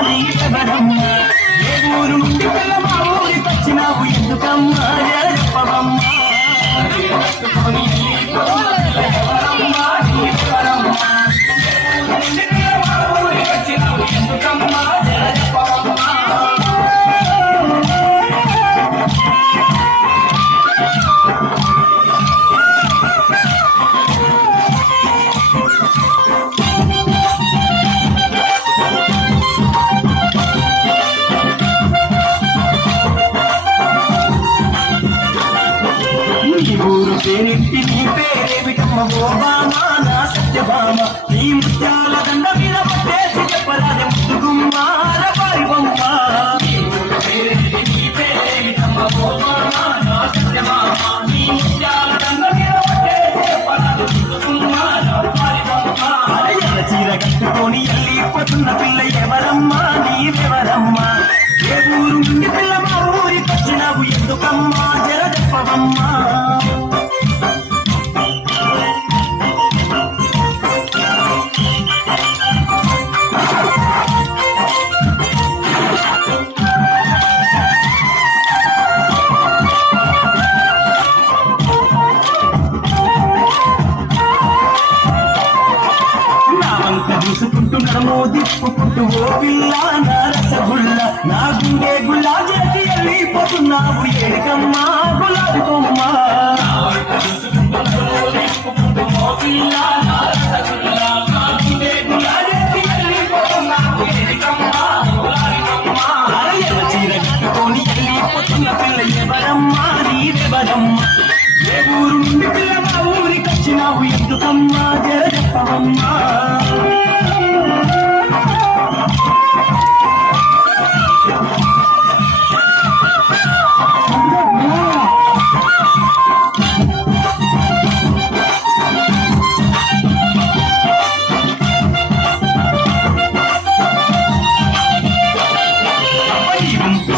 నీవెవరమ్మా ఏ ఊరు నుండి పిల్ల మా ఊరికి వచ్చినావు ఎందుకమ్మా చెప్పవమ్మా ఊరు పేరింటి నీ పేరేమిటమ్మ ఓబామా నా సత్యభామ నీ ముత్యాల దండ మీద పట్టేసి చెప్పరాదే ముద్దుగుమ్మాల పారిబొమ్మ ఊరు పేరింటి నీ పేరేమిటమ్మ ఓబామా నా సత్యభామ నీ ముత్యాల దండ మీద పట్టేసి చెప్పరాదే ముద్దుగుమ్మాల పారిబొమ్మ ఎర్ర చీర కట్టుకొని ఎల్లిపోతున్న పిల్ల ఎవరమ్మా నీవెవరమ్మా ఏ ఊరు నుండి పిల్ల మా ఊరికి వచ్చినావు ఎందుకమ్మా జర చెప్పవమ్మా చూసుకుంటున్నాము దిప్పుకుంటూ ఓ పిల్ల నా రసగుల్ల నా గుండె గుల్లా చేసి వెళ్ళిపోతున్నావు ఏడికమ్మా గులాబీ కొమ్మ చీర కట్టుకొని వెళ్ళిపోతున్న పిల్ల ఎవరమ్మా నీవెవరమ్మా ఏ ఊరు నుండి పిల్ల మా ఊరికి వచ్చినావు ఎందుకమ్మా జర చెప్పవమ్మా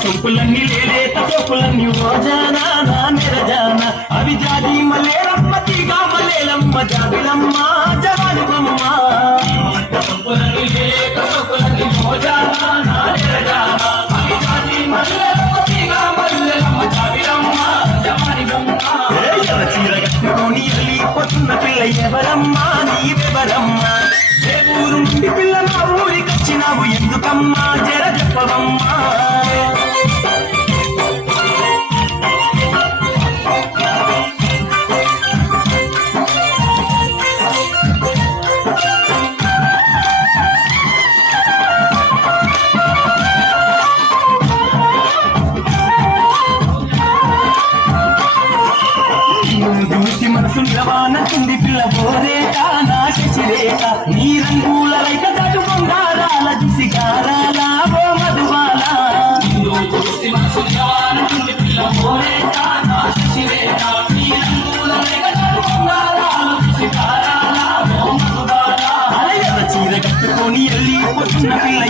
సొప్పులన్నీ లేలేత సొప్పులన్నీ ఓజానా నా నిరజాన అవి జాతి మల్లేరమ్మ తీగా మల్లేలమ్మ జాబిలమ్మ జవానుకమ్మ సొప్పులన్నీ లేలేత సొప్పులన్నీ ఓజానా నా నిరజాన అవి జాతి మల్లేరమ్మ తీగా మల్లేలమ్మ జాబిలమ్మ జవానుకమ్మ ఎర్ర చీర కట్టుకొని వెళ్ళిపోతున్న పిల్ల ఎవరమ్మా నీవెవరమ్మా ఏ ఊరు నుండి పిల్ల మా ఊరికి వచ్చినావు ఎందుకమ్మా జర చెప్పవమ్మా చూసి మనసు నిలవానకుంది పిల్ల బోరేట నా శశిరేట నీ రంగుల రైత దాటు బంగారాల చూసి గారాల ఓ మధుబాల చూసి మనసు నిలవానకుంది పిల్ల బోరేట నా శశిరేట నీ రంగుల రైత దాటు బంగారాల చూసి గారాల ఓ మధుబాల ఎర్ర చీర కట్టుకొని వెళ్ళిపోతున్న పిల్ల